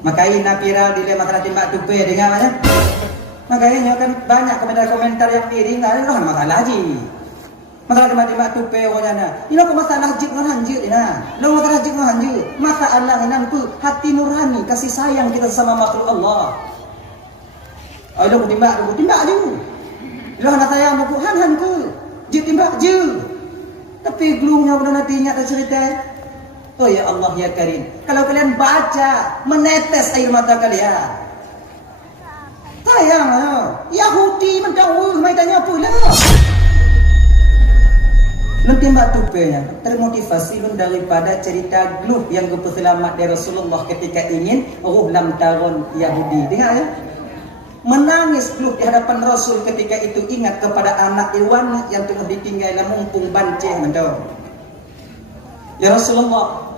Makanya viral di masalah timbak tupe dengar mana? Makanya kan banyak komentar-komentar yang miring ada kan masalah haji. Masalah timbak tupe orangnya na. Ini aku masalah haji ngan hanjut ina. Lo masalah haji ngan hanjut. Masalah ini tu hati nurani kasih sayang kita sama makhluk Allah. Ayo timbak je. Lo anak sayang aku han ke. Je timbak je. Tapi belumnya benar nantinya tak cerita. Oh ya Allah ya Karim, kalau kalian baca menetes air mata kalian. Sayang, Yahudi mendawul mai tanya pula. Nanti mbak tupenya termotivasi daripada cerita gluh yang selamat dari Rasulullah ketika ingin ruhlam tahun Yahudi. Dengar ya? Menangis gluh di hadapan Rasul ketika itu ingat kepada anak Iwan yang tengah ditinggal mumpung banceh mendawul. Ya Rasulullah,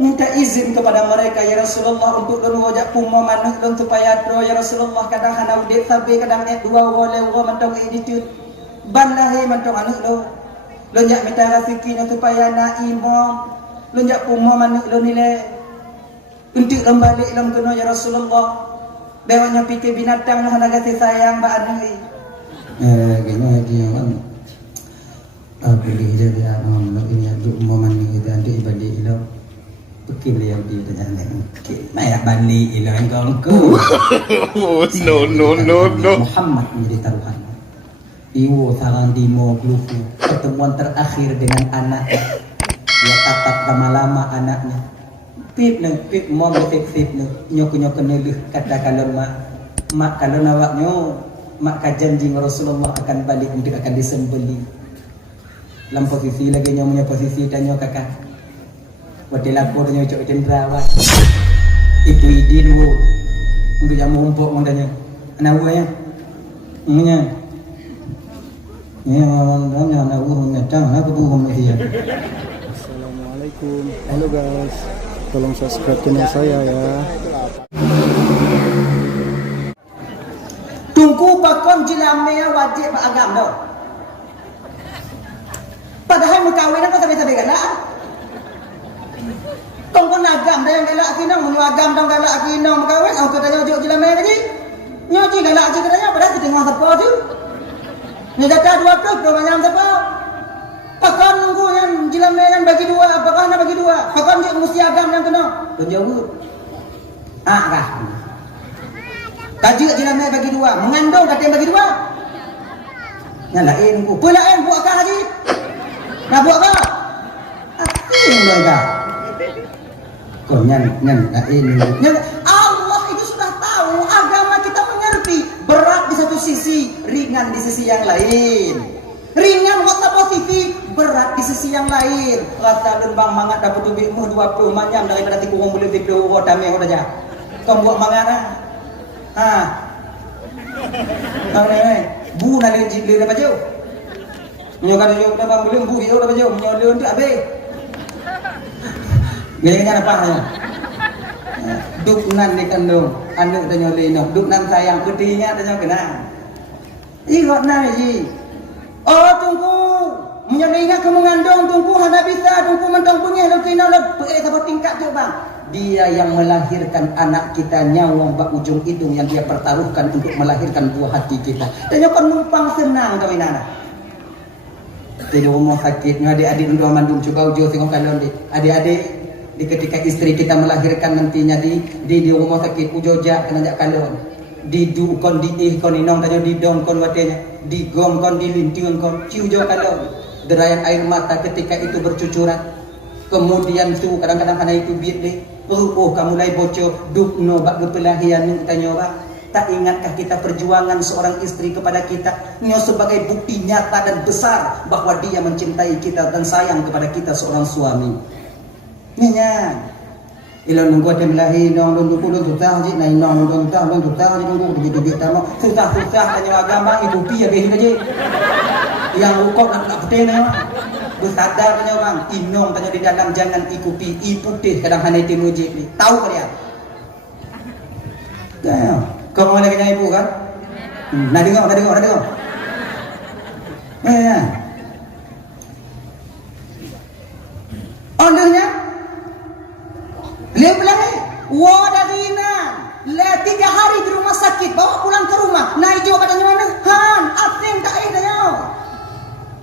minta izin kepada mereka ya Rasulullah untuk don wajak pumo manuk don supaya tro ya Rasulullah kadang hana udet sabe kadang dua wole wo mantong editut ban lahe mantong anuk lo lonjak minta rafikinya supaya naimo lonjak pumo manuk lo nile untuk kembali lam keno ya Rasulullah bewanya pikir binatang hana kasih sayang ba anu gini dia kan beli jadi anom lo ini aduk pumo manuk itu nanti ibadi lo Bikin yang di dalam Maya bani ilang kongku. No. Muhammad menjadi taruhan. Iwo sarang dimo gluku. Pertemuan terakhir dengan anaknya. Dia tatap lama-lama anaknya. Pip mau betik nyok neluh kata kalau mak kalau nawaknya mak kajanji Rasulullah akan balik untuk akan disembeli. Dalam posisi lagi nyomunya posisi tanya kakak. Wadai lapornya cok cenderawat. Itu ide dulu. Untuk yang mumpuk mondanya. Anak buahnya. Punya. Ya, anak buahnya datang. Apa buahnya dia? Assalamualaikum. Halo guys. Tolong subscribe channel saya ya. Tunggu bakon jilamnya wajib agam dah. Padahal mukawin apa sampai galak. Kong agam dah yang galak kinong, agam dong galak kinong mukawin. Aku katanya ujuk jilamnya tadi. Nyoji galak aja katanya padahal kita dengar siapa tu. Ni kata 20 macam siapa? Pakon nunggu yang jilamnya yang bagi dua, apakah nak bagi dua? Pakon je mesti agam yang kena. Tunjuk. Kah. Tajuk jilamnya bagi dua, mengandung kata yang bagi dua. Yang lain nunggu. Pelain buat kah haji? Nak buat apa? Ating mereka. Kau nyan Allah itu sudah tahu agama kita mengerti berat di satu sisi, ringan di sisi yang lain. Ringan kata posisi, berat di sisi yang lain. Rasa dan bang mangat dapat duitmu 20 macam daripada tikurung boleh video dame aja. Kau buat mangat Kau ni bu nak lejit dia dapat jauh. Menyokan dia dapat belum bu dia dapat jauh menyolong tu habis. Gaya-gaya apa ya? Duk nan di kandung, anak tanya lino, duk nan sayang putihnya tanya kena. Ikut nan ji. Oh tunggu, menyalinga ke mengandung tunggu hana bisa tunggu mentang punya lo kena lo apa tingkat tu bang. Dia yang melahirkan anak kita nyawang bak ujung hidung yang dia pertaruhkan untuk melahirkan buah hati kita. Tanya kan numpang senang kami nana. Di rumah sakit, adik-adik untuk mandum coba ujo tengok kalian adik-adik. Di ketika istri kita melahirkan nantinya di rumah sakit ujoja kena jak kalon di du kon di kon inong tanya di dong kon watenya di gom kon di lintingan kon ciu jo kalon derayan air mata ketika itu bercucuran kemudian tu kadang-kadang karena itu biit deh kamu mulai bocor duk no bak berpelahian tanya ba tak ingatkah kita perjuangan seorang istri kepada kita nyo sebagai bukti nyata dan besar bahwa dia mencintai kita dan sayang kepada kita seorang suami. Nya ilang nunggu ada melahi nong nunggu susah haji naik nong susah haji nunggu gede tamu susah tanya agama itu pia behin aja yang ukok nak putih nih bersadar tanya bang inong tanya di dalam jangan ikuti putih kadang hanya itu muji tahu kalian kau mau lagi ibu kan nah dengar ondehnya Lihat belakang, wadarina 3 hari di rumah sakit, bawa pulang ke rumah. Naik jawab badannya mana? Han, asing tak daya.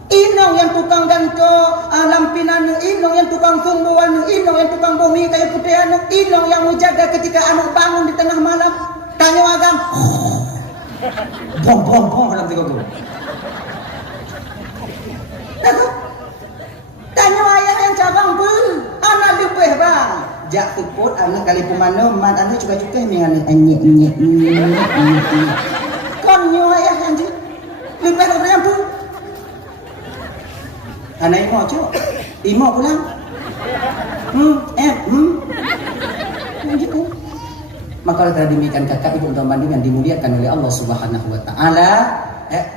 Inong yang tukang ganto lampinan, inong yang tukang sumbuan, inong yang tukang bumi kayu putih anu, inong yang menjaga ketika anak bangun di tengah malam. Tanya agam. Bong dalam tiga guru. Tanya ayah yang cabang bel, anak lebih bang. Jak tuput anak kali pemano, mat anak cukai dengan anyek. Kon nyo ayah anjing. Lebih dari yang tu. Anak imo pulang. Maka oleh karena demikian kakak ibu dan banding yang dimuliakan oleh Allah Subhanahu wa taala,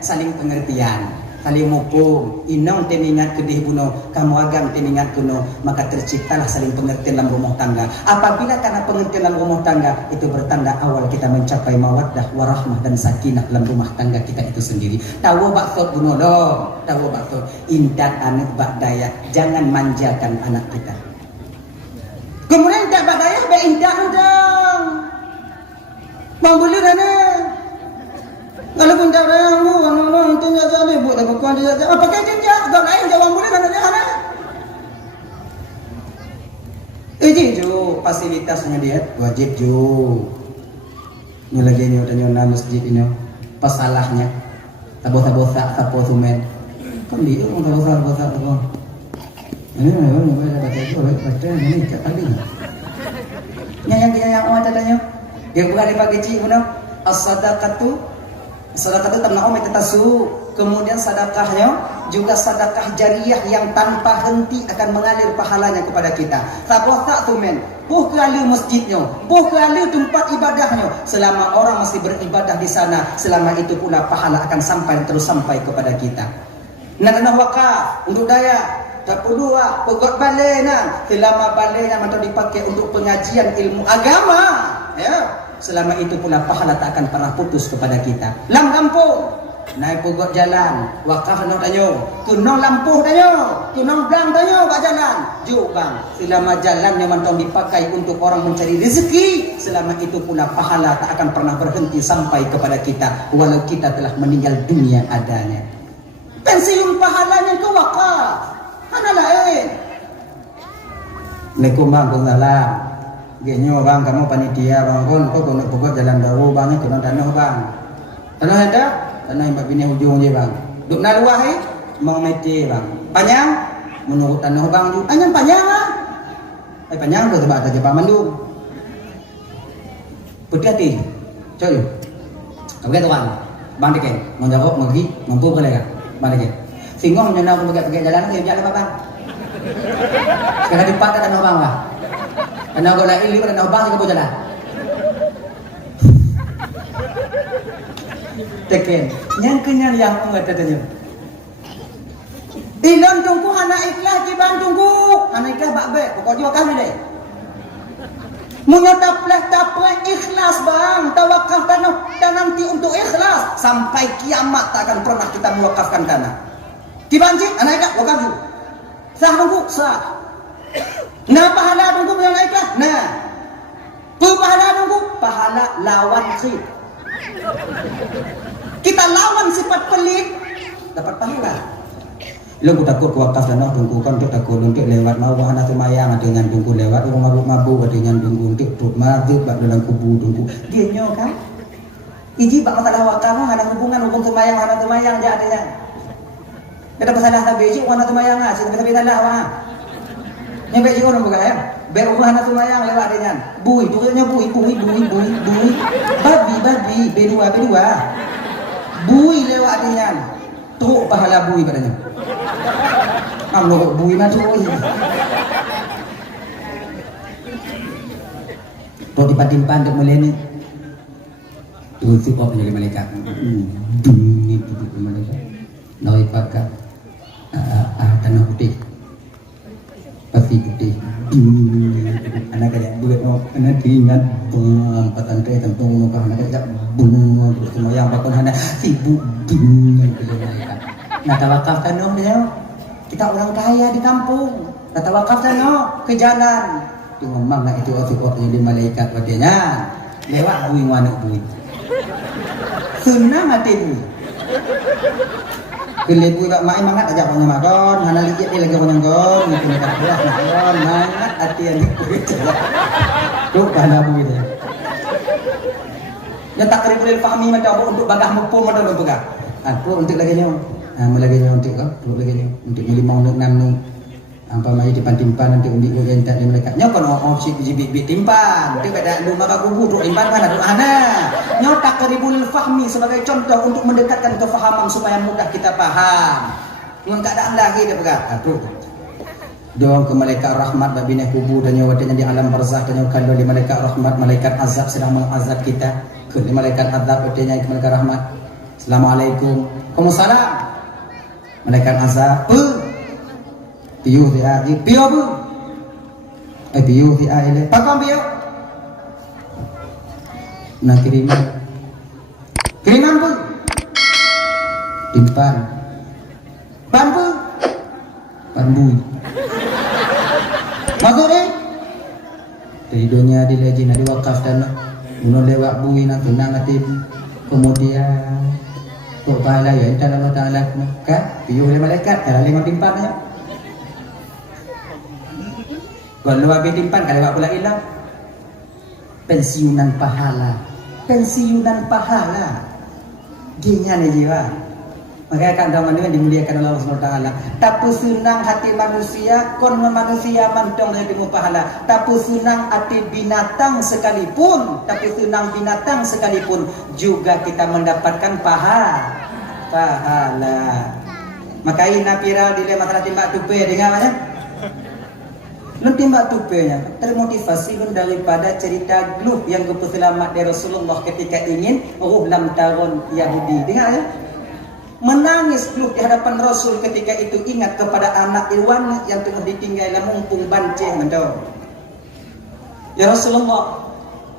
saling pengertian, saling mukum. Inong teningat kedih buno, kamu agam teningat kuno, maka terciptalah saling pengertian dalam rumah tangga. Apabila karena pengertian dalam rumah tangga itu bertanda awal kita mencapai mawaddah warahmah dan sakinah dalam rumah tangga kita itu sendiri. Tahu baksud buno dong, tahu baksud indak anak bak daya, jangan manjakan anak kita. Kemudian indak bak daya, be indak dong. Bang boleh dah ni. Kalau pun tak ada mu, orang tinggal jadi buat apa kau dia. Apa pakai jenjak? Kau lain jawab boleh dah dia mana? Jo fasilitasnya dia wajib jo. Ni lagi ni tanya masjid ini. Pasalahnya. Tabosa tumen. Kan dia orang tabosa tu. Ini baca ni tak kali. Yang orang tanya. Yang bukan dibagi cik mana? As-sadaqatu tamna'u mitatasu. Kemudian sedekahnya juga sedekah jariah yang tanpa henti akan mengalir pahalanya kepada kita. Sabota tu men, puh kali masjidnya, puh kali tempat ibadahnya. Selama orang masih beribadah di sana, selama itu pula pahala akan terus sampai kepada kita. Nak wakaf untuk daya. Tak perlu pegot balai nan. Selama balai nan atau dipakai untuk pengajian ilmu agama, ya. Selama itu pula pahala tak akan pernah putus kepada kita. Lam kampung, naik pegot jalan, wakaf nak tanya, kunong lampuh tanya, kunong blang tanya bak jalan. Juk bang, selama jalan yang mantau dipakai untuk orang mencari rezeki, selama itu pula pahala tak akan pernah berhenti sampai kepada kita, walau kita telah meninggal dunia adanya. Pensiun pahalanya ke wakaf. Mana lain? Assalamualaikum bang, genyo bang, kamu panitia bang, kau nak pokok jalan dawu bang, kau nak tanah bang. Tanah ada? Tanah yang bini hujung je bang. Duk nak luah mau mece bang. Panjang? Menurut tanah bang juga. Panjang lah. Panjang tu sebab ada Jepang Bandung. Hati-hati. Coy. Kau kata bang, bang deket, mau jawab, mau pergi, mampu boleh tak? Bang deket. Singgung nyana aku pakai jalan dia jalan apa bang? Sekarang di pantai tanah bang lah. Tanah gula ini tanah bang juga boleh jalan. Teken, yang kenyan yang mengatanya. Ilan tunggu anak ikhlas di bang tunggu, anak ikhlas bakbe, pokok juga kami deh. Taplah ikhlas bang, tawakaf tanah dan nanti untuk ikhlas sampai kiamat tak akan pernah kita mewakafkan tanah. Dibanjir, anak ikhlas wakaf dulu. Sah tunggu, sah. Nah pahala tunggu yang ikhlas, nah. Pahala tunggu, pahala lawan khid. Kita lawan sifat pelit, dapat pahala. Lu takut wakaf tanah tunggu kan takut untuk lewat mawah anak semayang dengan tunggu lewat orang mabuk dengan tunggu untuk tut maghrib bak dalam kubu tunggu. Dia nyo kan? Iji bak masalah wakaf ada hubungan hukum semayang anak semayang je adanya. Kita pasalah sampai iji anak semayang ah, sampai tanah wah. Nyampe iji orang bukan ya? Ber anak semayang lewat dengan. Bui, tukangnya bui. Babi, bedua. Bui lewat dengan. Teruk pahala bui padanya. Amlo bui masuk oi. Tuh dipadimpan dek mulai ni. Tuh si pop jadi malaikat. Ni tuh malaikat. Noi pakai tanah putih. Pasti putih. Anak kayak buat anak diingat petante tentu muka anak kayak bunga terus semua yang bakal anak sibuk dunia malaikat. Nah tawakafkan dong dia. Kita orang kaya di kampung. Nah tawakafkan dong ke jalan. Itu memang itu sifat jadi malaikat wadenya. lewat bui anak bui. Sunnah mati bui. Kelih bui bak mai mangat aja punya makan, hana licik dia lagi punya kon, mungkin tak belah makan, mangat hatian bui. Tu kana bui dia. Ya tak boleh fahami macam apa untuk bagah mupum macam apa bagah. Apa untuk lagi nyo? Lagi nyo untuk kau, lagi nyo untuk limau nak nanu. Apa mai di timpan nanti undi go gentak ni mereka. Nyo kono opsi biji timpan. Dia kada lu maka kubu tu timpan mana tu ana. Nyo takribul fahmi sebagai contoh untuk mendekatkan kefahaman supaya mudah kita faham. Mun keadaan lagi dia berkata, tu. Doang ke malaikat rahmat babinah kubur dan nyawatnya di alam barzakh dan kalau di malaikat rahmat malaikat azab sedang mengazab kita. Ke di malaikat azab batnya ke malaikat rahmat. Assalamualaikum. Waalaikumsalam. Malaikat azab. Piu di air, piu bu, piu di air, pakam piu, nak kiriman bu, timpan, bambu, bambu, magore, dari dunia di legend di wakaf dan uno lewat bui nak tunang hati, kemudian kok pahala ya entah Allah Taala kan, piu oleh malaikat, kalau lima timpannya. Kalau habis timpan kalau pula hilang pensiunan pahala gengnya ni jiwa makanya kan dalam yang dimuliakan Allah Subhanahu Wa Taala tapi senang hati manusia kon manusia mantong dari pahala tapi senang hati binatang sekalipun juga kita mendapatkan pahala makanya napira dile masalah timbak tupe dengar mana nanti mbak tupenya termotivasi daripada cerita glub yang selamat dari Rasulullah ketika ingin lam tahun Yahudi. Dengar ya? Menangis glub di hadapan Rasul ketika itu ingat kepada anak Iwan yang tengah ditinggal mumpung bancing mendong. Ya Rasulullah,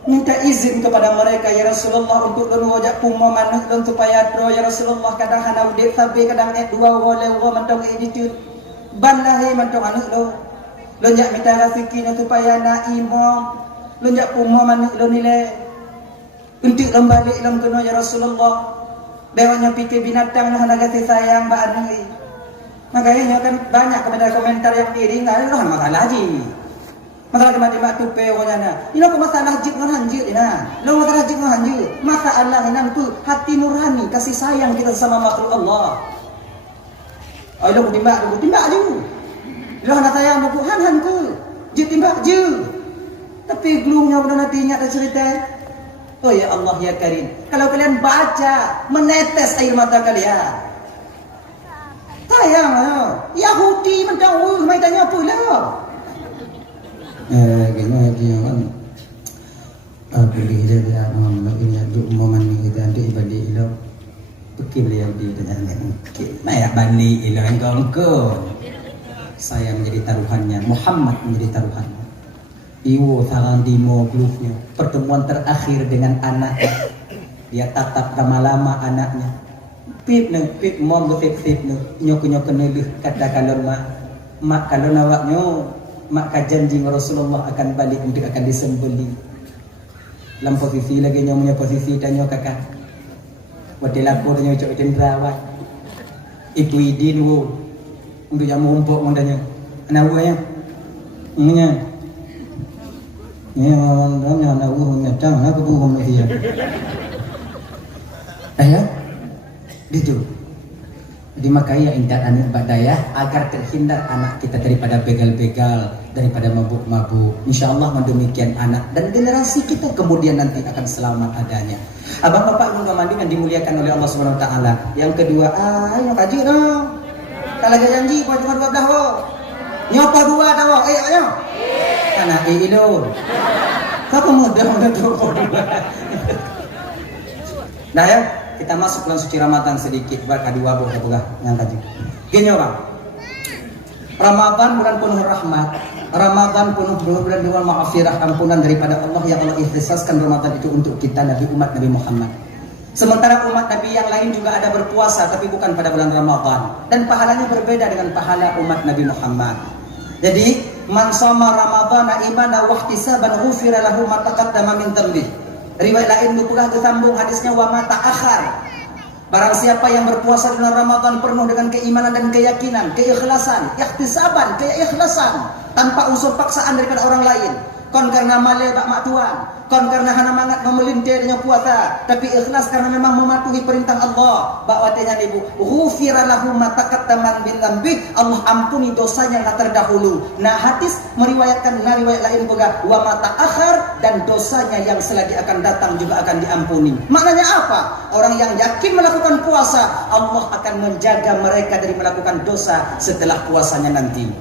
minta izin kepada mereka ya Rasulullah untuk mengajak puma manuk dan supaya ya Rasulullah kadang hana udik sabi kadang dua wala mendong editut banlahi mendong anu lo. Lonjak minta rezeki supaya nak imam lonjak puma manuk lo nilai untuk lembalik lam kena ya Rasulullah bewanya pikir binatang nak kasih sayang mbak Anui makanya kan banyak komentar yang kiri nggak ada masalah haji masalah kemati mak tupe wajana ini aku masalah jid dengan hanjir ini lo masalah jid dengan hanjir masalah ini itu hati nurani kasih sayang kita sama makhluk Allah ayo lo timbak je lo nak sayang aku han ke je timbak je tapi glumnya udah nanti ingat cerita oh ya Allah ya Karim kalau kalian baca menetes air mata kalian sayang Yahudi mentang mai tanya apa lah kayaknya dia kan beli dia Muhammad ini duk momen ni kita nanti balik ilo pergi beli Yahudi tanya mai balik ilo engkau saya menjadi taruhannya, Muhammad menjadi taruhannya. Iwo tangan dimo glufnya, pertemuan terakhir dengan anaknya. Dia tatap lama-lama anaknya. Pip mau pip nyok kenelih kata kalau mak kalau nawaknya mak janji Rasulullah akan balik untuk akan disembeli. Dalam posisi lagi nyonya posisi tanya kakak. Wadai lapor tanya cok rawat. Ibu idin wo. Untuk yang mumpuk mondanya anak buahnya nya orang anak buahnya tang apa pun dia ayah itu jadi makanya ingat anak badaya agar terhindar anak kita daripada begal-begal daripada mabuk-mabuk insyaallah demikian anak dan generasi kita kemudian nanti akan selamat adanya abang bapak ibu yang dimuliakan oleh Allah Subhanahu Wa Taala yang kedua ayo kaji dong kalau janji buat cuma 12 ho. Nyopo 2 tahu. Ayo. Kana ilo. Kau mudah tu. Dah ya, kita masuk bulan suci Ramadan sedikit kedua buah yang tadi. Gini Bang. Ramadan bulan penuh rahmat. Ramadan penuh bulan maghfirah ampunan daripada Allah yang Allah ikhtisaskan Ramadan itu untuk kita umat Nabi Muhammad. Sementara umat Nabi yang lain juga ada berpuasa tapi bukan pada bulan Ramadan dan pahalanya berbeda dengan pahala umat Nabi Muhammad. Jadi man shoma Ramadhana imanan wa ihtisaban ghufira lahu ma taqaddama min dhanbi. Riwayat lain berpegang tersambung hadisnya wa ma ta'akhar. Barang siapa yang berpuasa di bulan Ramadan penuh dengan keimanan dan keyakinan, keikhlasan, ikhtisaban, keikhlasan, tanpa unsur paksaan daripada orang lain. Kon karena male bak mak tuan, kon karena hana mangat memelintir dengan puasa, tapi ikhlas karena memang mematuhi perintah Allah. Bak watenya ibu, ghufira lahu ma taqaddama min dzambi, Allah ampuni dosanya yang terdahulu. Nah, hadis meriwayatkan riwayat lain juga wa ma ta'akhir, dan dosanya yang selagi akan datang juga akan diampuni. Maknanya apa? Orang yang yakin melakukan puasa, Allah akan menjaga mereka dari melakukan dosa setelah puasanya nanti.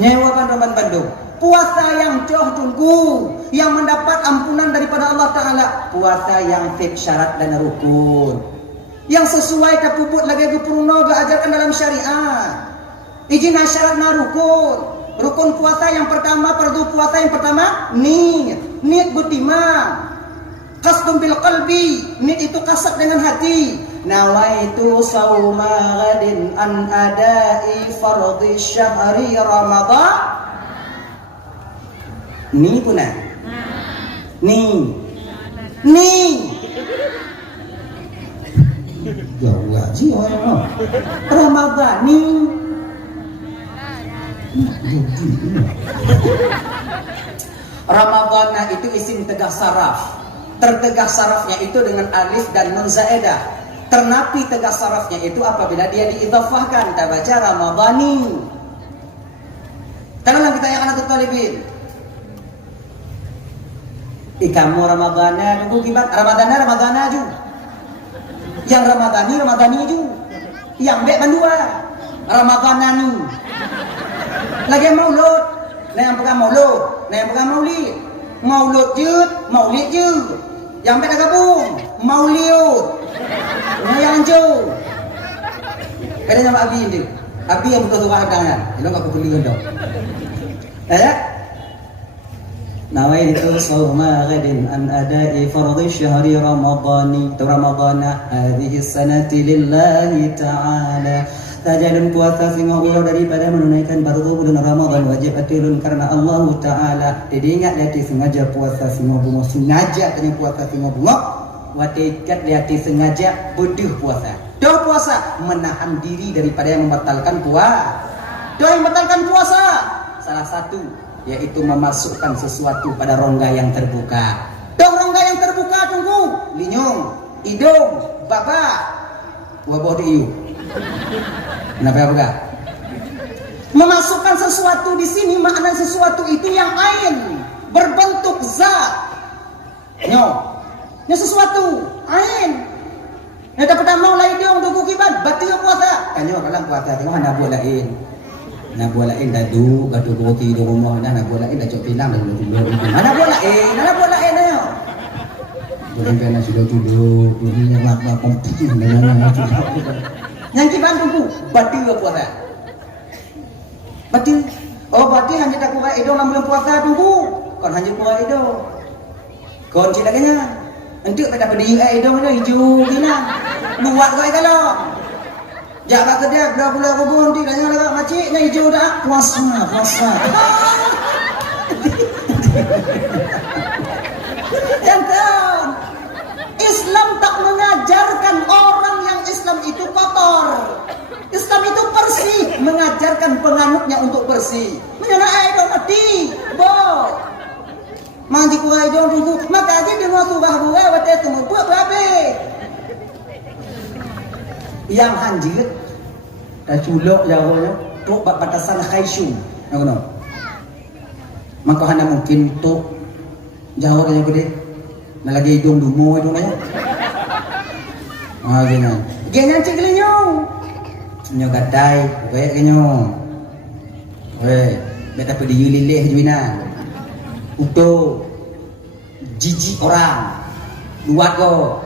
Nyewa Bandung Bandung. Puasa yang jauh tunggu, yang mendapat ampunan daripada Allah Ta'ala. Puasa yang fit syarat dan rukun, yang sesuai kapuput lagi gupurno diajarkan dalam syariat. Izin syarat na rukun. Rukun puasa yang pertama, fardu puasa yang pertama, niat butimang. Qasdun bil qalbi, niat itu kasat dengan hati. Nawaitu sauma ghadin an adai fardhi syahri Ramadan. Ni puna. Ni. Gawat sih orang. Ramadan ni. Ramadan itu isim tegah saraf. Tertegah sarafnya itu dengan alif dan nun zaedah. Ternapi tegah sarafnya itu apabila dia diidhafahkan. Kita baca Ramadhani. Tanganlah kita yang anak talibin. Ikamu Ramadana nunggu kibat Ramadana ju. Yang Ramadani ju. Yang bek bandua Ramadanani. Lagi maulud. Nah yang pegang maulud, nah yang pegang maulid. Maulud je. Yang bek dah gabung mauliud. Nah yang ju. Kadang nama abi itu. Abi yang betul tukar tangan. Itu enggak peduli dong. Nawaitu sawma ghadin an adai fardhi syahri ramadhani ramadhana hadhihi sanati lillahi ta'ala. Tajalun puasa singa ulo daripada menunaikan fardu bulan Ramadan wajib atilun karena Allah Ta'ala. Jadi ingat lihat sengaja puasa singa bunga, sengaja tanya puasa singa bunga. Watikat lihat sengaja butuh puasa. Doa puasa menahan diri daripada yang membatalkan puasa. Doa yang membatalkan puasa salah satu yaitu memasukkan sesuatu pada rongga yang terbuka. Dong rongga yang terbuka tunggu, linyung, hidung, baba, wabah diu. Kenapa ya buka? Memasukkan sesuatu di sini makna sesuatu itu yang ain, berbentuk zat. Nyo sesuatu ain. Yang dapat mau lain dong tunggu kibat, batil puasa. Kanyo dalam puasa tengok anda buat lain. Nak buat lain dah du, gaduh roti di rumah dah nak buat lain dah cok pilang dah dulu. Mana buat lain ayo. Bukan kena sudah duduk, ini yang lak kompeti dengan yang kita tunggu, batil puasa. Batil. Oh batil hanya tak kuat edo nak bulan puasa tunggu. Kon hanya kuat edo. Kon cik laganya. Entuk pada pedih edo mana hijau gila. Luat kau kalau. Jaga kedai bulan kebun di tanya lagak macik nya hijau dah puasa. Jangan. Islam tak mengajarkan orang yang Islam itu kotor. Islam itu bersih, mengajarkan penganutnya untuk bersih. Menyana aidon mati, bo. Mandi ku aidon tunggu, maka aja dengan subah buwe wate temu buat berabe. Yang hanjir dah culok jauhnya, tu batasan khaisyum. Ngono. Maka hanya mungkin tu jauh kaya gede. Nah lagi hidung dumo hidung aja. Gini. Gini cik linyo. Nyo gadai, baik kenyo. Beta pedi yulileh juina. Uto jijik orang. Luat ko.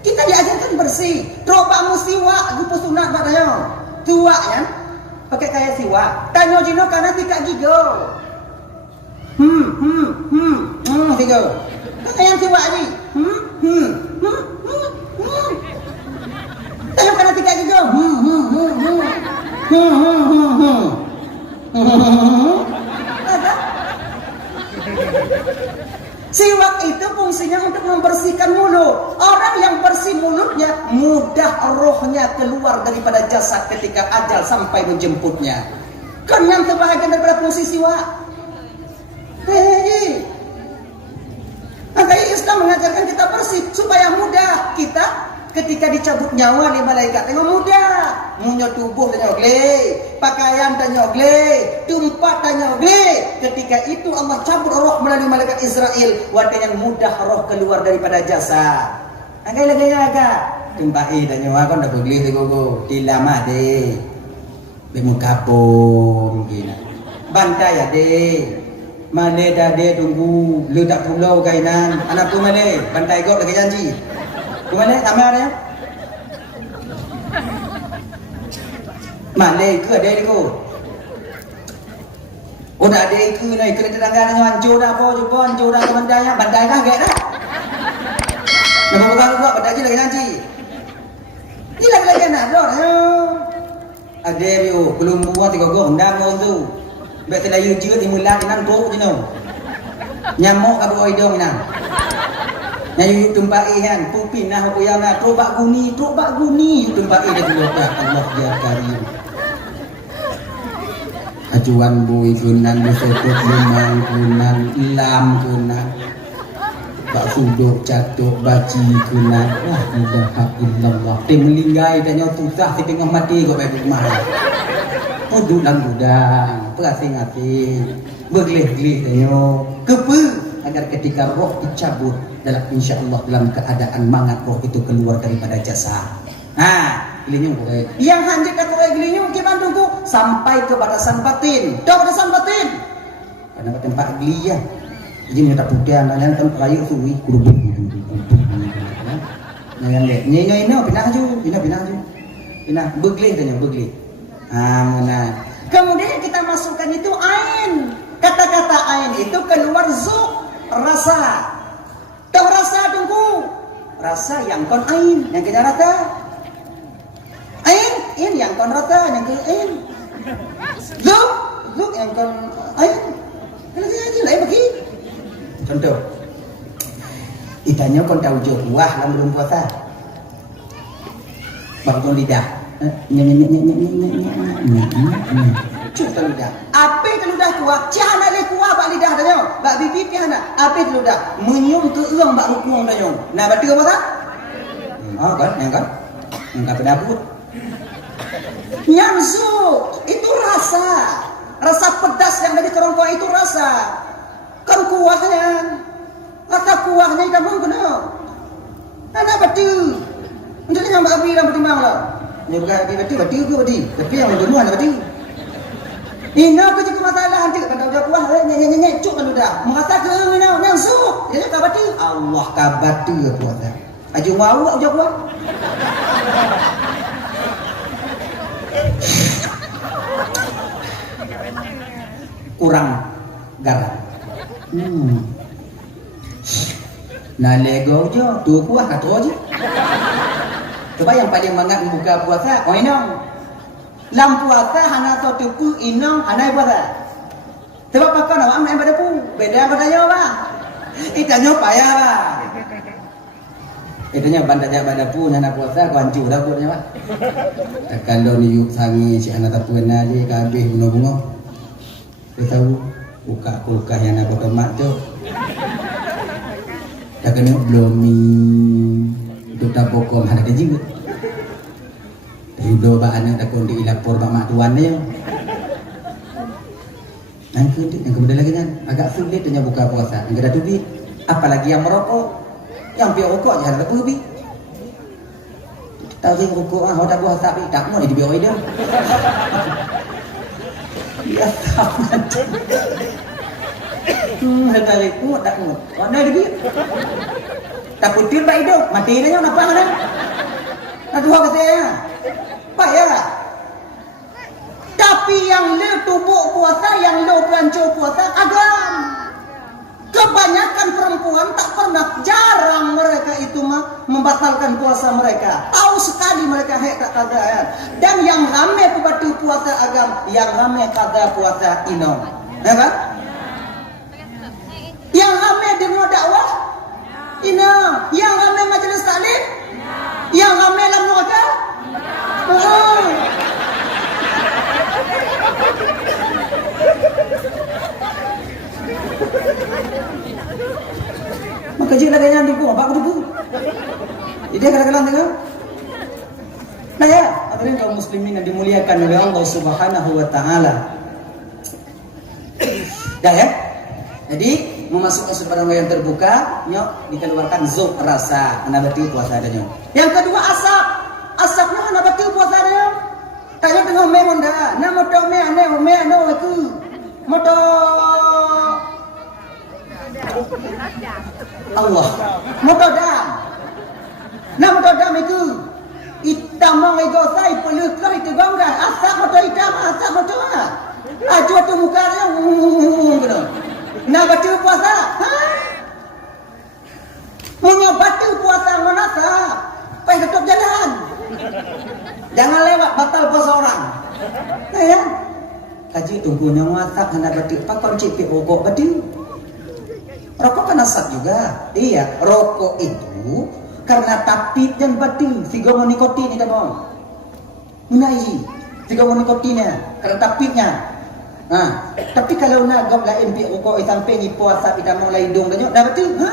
Kita diajarkan bersih. Troba musiwa gupo sunat badayo. Tua ya. Pakai kaya siwa. Tanyo jino karena tidak gigo. Tiga. Kaya siwa aja. Tanyo karena tidak gigo. Ada? Siwak itu fungsinya untuk membersihkan mulut. Orang yang bersih mulutnya, mudah rohnya keluar daripada jasad ketika ajal sampai menjemputnya. Kan yang terbahagian daripada posisi wa. Maka Islam mengajarkan kita bersih supaya mudah kita ketika dicabut nyawa nih malaikat tengok mudah. Munyo tubuh tengok le, pakaian tengok le, tempat tengok le. Ketika itu Allah cabut roh melalui malaikat Israel, wadah yang mudah roh keluar daripada jasad. Agak lagi agak tempat tengok aku ndak boleh tengok dilama deh. Bemu kapung gini. Bantai ya deh. Mana dah dia tunggu letak pulau kainan. Anak tu mana? Bantai kau lagi janji. Tu mana? Tambah ada. Mana ke ada itu? Oh dah ada itu ni. Kena tetangga dengan hancur dah apa? Jumpa hancur dah ke bantai nya. Bantai dah gak dah. Nama bukan buat bantai lagi janji. Ini lagi nak dah. Ada dia belum buat tiga gong dah mau tu. Betul lah you juga dimulat inan tu je no. Nyamuk ka boy dong inan. Nya you tumpai kan, pupin nah apa yang nak trobak guni you tumpai dia dulu dah Allah ya karim. Ajuan boy kunan disebut memang kunan lam kunan. Bak suduk catuk baci kunan. Wah ilaha illallah. Tim melinggai tanya susah si tengah mati kau baik rumah. Uduk dalam gudang, perasing-asing, bergelih-gelih tanya. Kepa agar ketika roh dicabut dalam insya-Allah dalam keadaan mangat roh itu keluar daripada jasad. Gelinyung korek. Yang hanjit aku gelinyung ke bandungku sampai ke batasan batin. Dah batasan batin. Karena tempat geli ya. Jadi minta putih nanya tempat kayu suwi kudu. Nanya dek. Nyo pindah ju. Pindah bergelih tanya bergelih. Mana? Kemudian kita masukkan itu ain. Kata-kata ain itu keluar zuk, rasa. Tahu rasa tunggu. Rasa yang kon ain, yang kita rata. Ain yang kon rata, yang ke ain. Zuk yang kon ain. Kalau aja lah bagi. Contoh. Itanya kon tahu jo buah dalam belum puasa. Bangun lidah. Cuk teludah. Ape teludah kuah, cahana le kuah bak lidah dah nyong. Bak pipi piana. Ape teludah menyium ke uang bak rukuang dah nyong. Nah batu apa tak? Kan? Enggak pedabut. Nyamsu itu rasa. Rasa pedas yang dari kerongkong itu rasa. Kan kuahnya. Kata kuahnya kita pun kena. Ada batu. Untuk yang bak api dalam pertimbang lah. Dia bukan bati ke bati. Tapi yang duluan bati. Ina ke juga masalah nanti kan dah kuah nyek cuk kan dah. Mengata ke ina yang su. Dia ka bati. Allah ka bati puasa. Aju mau aja kuah. Kurang garam. Nah lego je tu kuah kata aja. Coba yang paling mangat membuka puasa, inong. Lam puasa hana satu ku inong anai puasa. Sebab apa nak amai pada pu? Beda pada nyawa. Itanya payah lah. Itanya bandar pada pu hana puasa ku hancur dah ku nyawa. Kalau ni yuk sangi si anak tapuan nali kabeh bunga-bunga. Kita tahu buka kulkas yang nak berkemat tu. Tak kena blooming. Itu tak pokok ada juga. Hidup ba anak tak kondi ilapor ba mak tuan dia. Nanti yang kemudian lagi kan agak sulit dengan buka puasa. Yang ada duit, apalagi yang merokok. Yang piak rokok ya ada lebih. Tahu sih rokok ah dah puasa tapi tak mau di biar dia. Ya tahu. Hata leku tak mau. Mana dia? Tak putir baik dong, mati dia nak apa mana? Nak dua kata ya, payah. Tapi yang le tubuh puasa, yang le pelanco puasa agam. Kebanyakan perempuan tak pernah, jarang mereka itu membatalkan puasa mereka. Tahu sekali mereka hek tak kagak ya. Dan yang ramai pebatu puasa agam, yang ramai kagak puasa inom, ya kan? Yang ramai dengar dakwah. Ina, yang ramai majlis taklim? Yang ramai dalam neraka? Oh. Maka jika ada yang dukung, apa aku dukung? Jadi kadang-kadang tengok. Nah ya, hadirin kaum muslimin yang dimuliakan oleh Allah Subhanahu wa taala. Dah ya. Jadi memasukkan sebarang yang terbuka, nyok dikeluarkan zuk rasa, anda betul puasa adanya. Yang kedua asap, asapnya anda betul puasa adanya. Tanya tengok memonda, nama motor me ane aku, motor Allah, motor dam, nama motor dam itu. Hitam mang ego sai peluk lah itu bangga, asap motor hitam, asap motor mana? Aju tu muka dia, benar. Nak baca puasa? Ha? Punya baca puasa manasa? Pai tutup jalan. Jangan lewat batal puasa orang. Ya. Kaji tunggu yang masak hendak baca pakon cipik rokok baca. Rokok kan asap juga. Iya, rokok itu karena tapit dan batil sigamu nikotin itu bang. Menai sigamu nikotinnya karena tapitnya. Nah, tapi kalau nak gap lain pi rokok sampai ni puasa kita mau lain dong dah betul. Ha?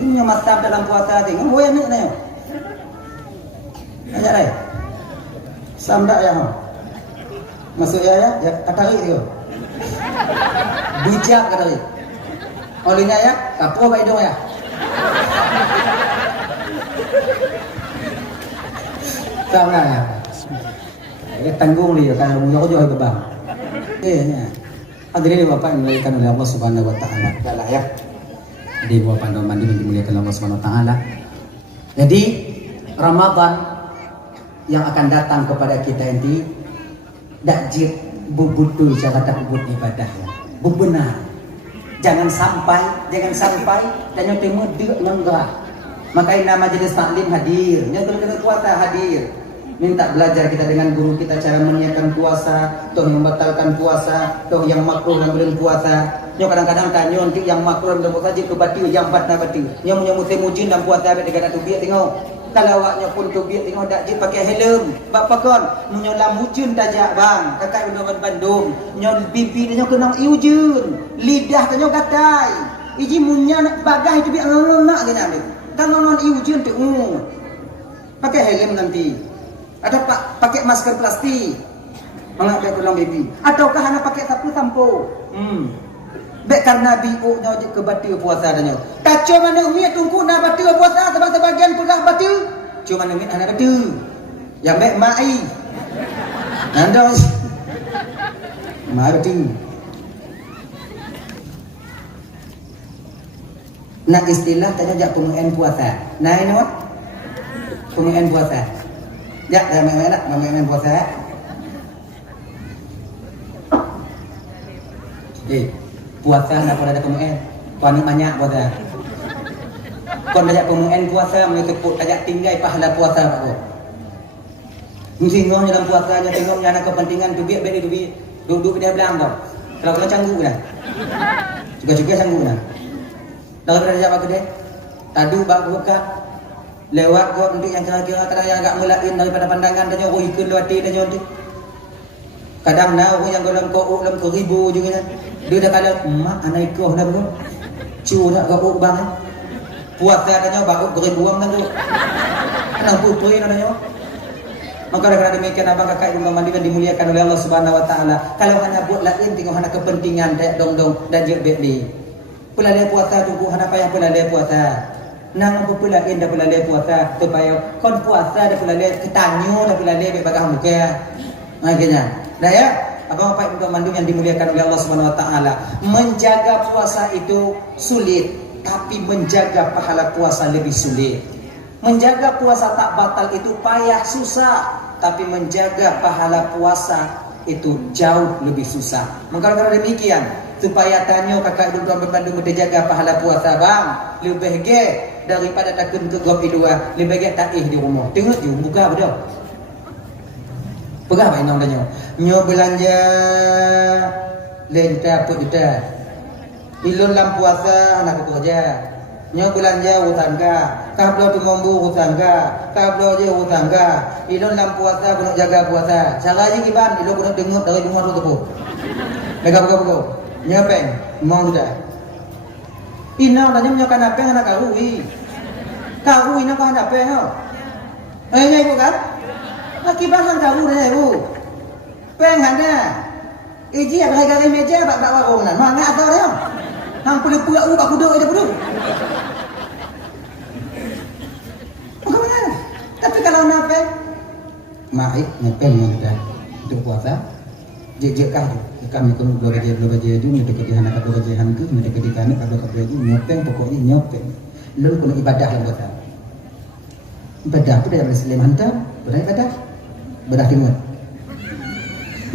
Ini yang masam dalam puasa tengok boleh nak tengok. Ajak lai. Samdak ya. Masuk ya, ya katarik dia. Bijak katarik. Olehnya ya, kapur baik dong ya. Sama ya. Ya tanggung dia kan umur juga ke bang. Ya. Hadirin Bapak yang dimuliakan oleh Allah Subhanahu wa taala. Adalah ya. Jadi Bapak dan mandi yang dimuliakan oleh Allah Subhanahu wa taala. Jadi Ramadan yang akan datang kepada kita ini dakjir bubutu cara tak bubut ibadah ya. Benar. Jangan sampai dan yang temu dia enggak. Makanya majelis taklim hadir, yang kena puasa hadir. Minta belajar kita dengan guru kita cara menyiapkan puasa, toh yang membatalkan puasa, toh yang makruh dan belum puasa. Nyo kadang-kadang tanya untuk yang makruh dan puasa je ke batil yang batna batil. Nyo punya musim mujin dan puasa ada dekat tu biar tengok. Kalau awaknya pun tu biar tengok dak je pakai helm. Bapa kon munyo lam mujin tajak bang, kakak udah Bandung. Nyo bibi nyo kena iujun. Lidah tanya gatai. Iji munya nak bagai tu biar nak kena ambil. Kalau non iujun tu pakai helm nanti. Ada pakai masker plastik. Mengapai tulang baby. Ataukah hanya pakai sapu sampo? Baik karena biu nya ke batil puasa adanya. Tak cuma nak umi tunggu nak batil puasa sebab sebagian pegah batil. Cuma nak umi anak batil. Yang baik mai. Anda mai batil. Nak istilah tanya jak pengen puasa. Nah ini what? Pengen puasa. Ya, main puasa. Puasa nak pada ada pemuen. Tuan banyak puasa. Kon banyak pemuen puasa menyebut ajak tinggal pahala puasa apa. Musingong dalam puasanya tengoknya ada kepentingan tu biar tu biar duduk dia belang kau. Kalau canggung dah. Juga canggung dah. Kalau ada jawab ke dia. Tadu bak buka lewat kau untuk yang kira-kira kadang yang agak mulain daripada pandangan dan orang ikut luati dan jadi kadang nak orang yang dalam kau dalam keribu juga dia dah kala mak anak ikut dah betul curah kau bang puasa dan nyawa baru keribuan dah tu kenapa putui dan nyawa maka kerana demikian abang kakak ibu mandi dan dimuliakan oleh Allah Subhanahu wa taala kalau hanya buat lain tengok hanya kepentingan dek dong dan je beli pelale puasa tu hanya payah pelale puasa nang apa pula dah pula le puasa supaya kon puasa dah pula le ketanyo dah pula le bagah muka makanya dah ya abang apa ibu mandung yang dimuliakan oleh Allah Subhanahu wa taala menjaga puasa itu sulit tapi menjaga pahala puasa lebih sulit menjaga puasa tak batal itu payah susah tapi menjaga pahala puasa itu jauh lebih susah maka karena demikian supaya tanya kakak ibu Bandung menjaga pahala puasa bang lebih ge daripada takun ke gopi dua lebih baik taih di rumah tengok je buka apa dah pegah apa inang tanya nyo belanja lenta apa kita Ilun lam puasa anak kerja. Nyo belanja utangga, kablo tumombu utangga, kablo je utangga. Ilun lam puasa guna jaga puasa. Cara je kiban, ilun guna dengut dari rumah tu tu. Lega buka. Nyapeng, mau dah. Ina nanya menyokan apeng anak karui. Karui nak kan apeng oh. Nyai bukan? Akibat hang karu dah ibu. Peng hana. Iji harga meja bak warung nan. Mangga atau dah. Hang pula ubak buduk ada buduk. Bagaimana? Tapi kalau nape? Maik ngepeng mudah. Untuk puasa. Jejekah kami kan dua baca itu mereka di anak atau baca hantu mereka di kanak atau kerja nyopeng pokoknya nyopeng. Lalu kena ibadah yang puasa. Ibadah tu dari Islam hantar, beribadah. Bedah timur.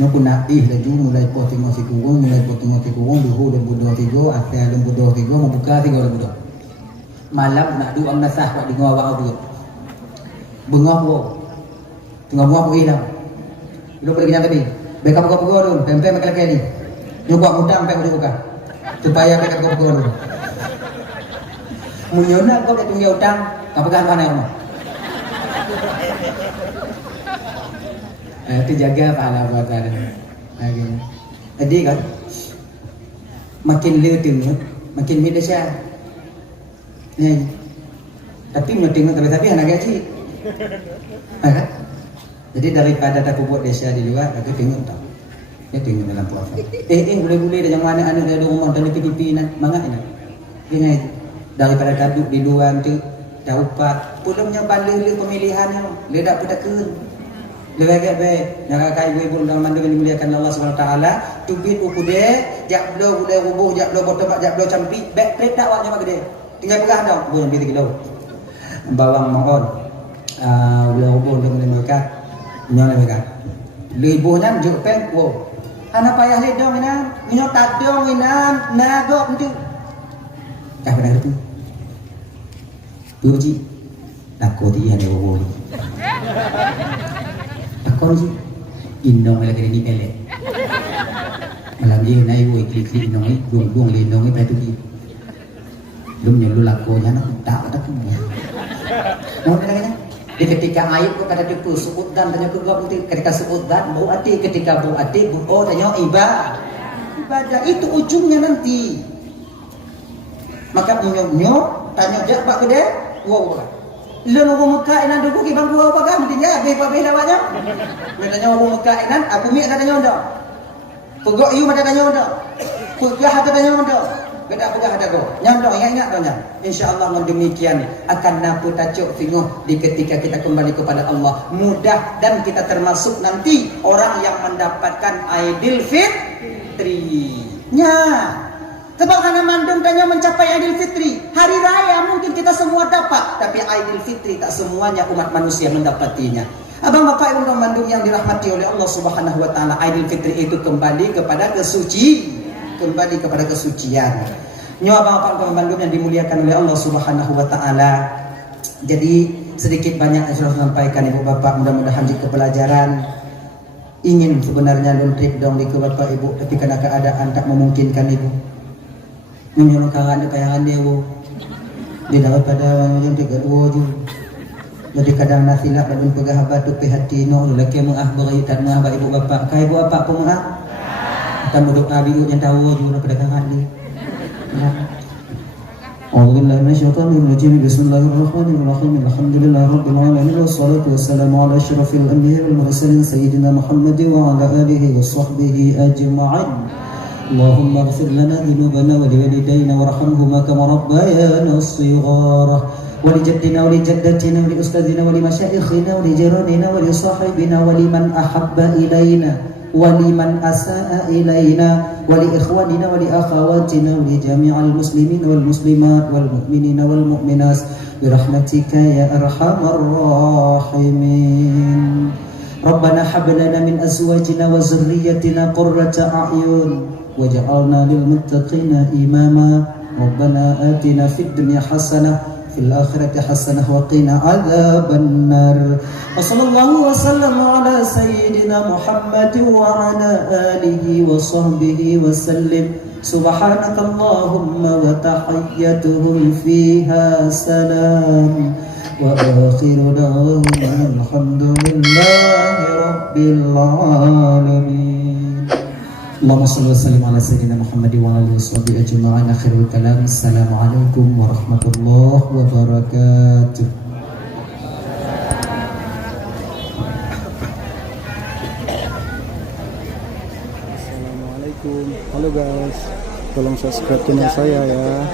Nyo naih laju mulai potong si kuwung, duhu dan budo tigo, asal dan budo tigo, membuka tigo dan budo. Malam nak du am nasah wak di ngawak du. Bengah wo. Tengah buah pergi dah. Lu pergi jangan tadi. Beka buka dulu, pempek makan lagi ni. Nyo buat mudah sampai buka. Supaya beka buka dulu. Munyona kau dah tunggu utang, kau pegang mana kamu? Itu jaga pahala buat anda. Jadi kan, makin leuteng, makin midasya. Tapi meeting tapi anak gaji. Jadi daripada tak buat desa di luar, aku tengok tak. Ya tengok dalam puasa. Boleh-boleh dah yang mana anak dia ada rumah dalam PDP nak, mangga nak. Dengan itu daripada duduk di luar tu, dah upat, pulangnya balik pemilihannya, ledak pada kun. Lebih baik, nak kai ibu dalam mandu yang dimuliakan Allah Subhanahu Wa Taala, tubit ukude, jak blo udah rubuh, jak blo botol, jak blo campi, back plate tak waknya gede. Tinggal pegang dong, bukan 3 kilo. Bawang mohon, udah rubuh dengan mereka, nyonya mereka. Libuhnya juk peng, wo. Anak payah le dong ina, minyo tak dong ina, nagok tu. Kah benar tu. Tuji, nak kau dia ada wo. Kau sih, indong lagi ni pelek. Malam dia naik woi klik indong ni, buang indong ni pada tu. Belum nyelu lakonya nak tak ada tu. Mau kena. Di ketika aib kepada depu sebut dan tanya ke gua ketika sebut dan bau ati ketika bau ati bu tanya ibadah itu ujungnya nanti. Maka nyok tanya jak pak gede, wow. Lalu orang Mekah inan dulu ki bang gua apa kan mestinya be pa be lawanya. Tanya orang Mekah inan aku mi ada tanya ndak. Pegok you ada tanya ndak. Pegah ada tanya ndak. Beda pegah ada go. Nyandok yang ingat donya. Insyaallah dengan demikian akan napu tacuk finguh di ketika kita kembali kepada Allah. Mudah dan kita termasuk nanti orang yang mendapatkan Aidil Fitri. Sebab karena mandum tanya mencapai Aidil Fitri. Hari raya mungkin kita semua dapat, tapi Aidil Fitri tak semuanya umat manusia mendapatinya. Abang bapak ibu mandum yang dirahmati oleh Allah Subhanahu Wa Taala, Aidil Fitri itu kembali kepada kesucian. Nyo abang bapak mandum yang dimuliakan oleh Allah Subhanahu Wa Taala. Jadi sedikit banyak yang sudah sampaikan ibu bapak, mudah-mudahan jika pelajaran ingin sebenarnya luntrip dong di ke bapak ibu, tapi karena keadaan tak memungkinkan ibu. Menyuruh kawan ada payangan dia bu. Dia daripada yang tiga dua je. Jadi kadang nasilah dan pegah batu pihati no lelaki mengah beraitan mengah ibu bapa. Kai ibu apa pemengah? Akan duduk nabi yang tahu je daripada kawan dia. A'udzubillahi minasyaitonir rajim. Bismillahirrahmanirrahim. Alhamdulillahirabbil alamin wassalatu wassalamu ala asyrafil anbiya'i wal mursalin sayyidina Muhammad wa ala alihi washabbihi ajma'in. اللهم اغفر لنا ذنوبنا ولوالدينا وارحمهما كما ربيانا صغارا ولجدنا ولجدتنا ولأستاذنا ولمشايخنا ولجيراننا ولصاحبنا ولمن أحب إلينا ولمن أساء إلينا ولإخواننا ولأخواتنا ولجميع المسلمين والمسلمات والمؤمنين والمؤمنات برحمتك يا أرحم الراحمين. ربنا هب لنا من أزواجنا وذريتنا قرة أعين وجعلنا للمتقين إماما. ربنا آتنا في الدنيا حسنة في الآخرة حسنة وقنا عذاب النار. وصلى الله وسلم على سيدنا محمد وعلى آله وصحبه وسلم. Subhanakallahumma wa tahiyyatuhum fiha salam wa akhiru da'wana alhamdulillahi rabbil alamin. Allahumma shalli wa sallim ala sayyidina Muhammad wa ala alihi washabihi ajma'in. Akhirul kalam, assalamualaikum warahmatullahi wabarakatuh. Assalamualaikum. Halo guys, tolong subscribe channel saya ya.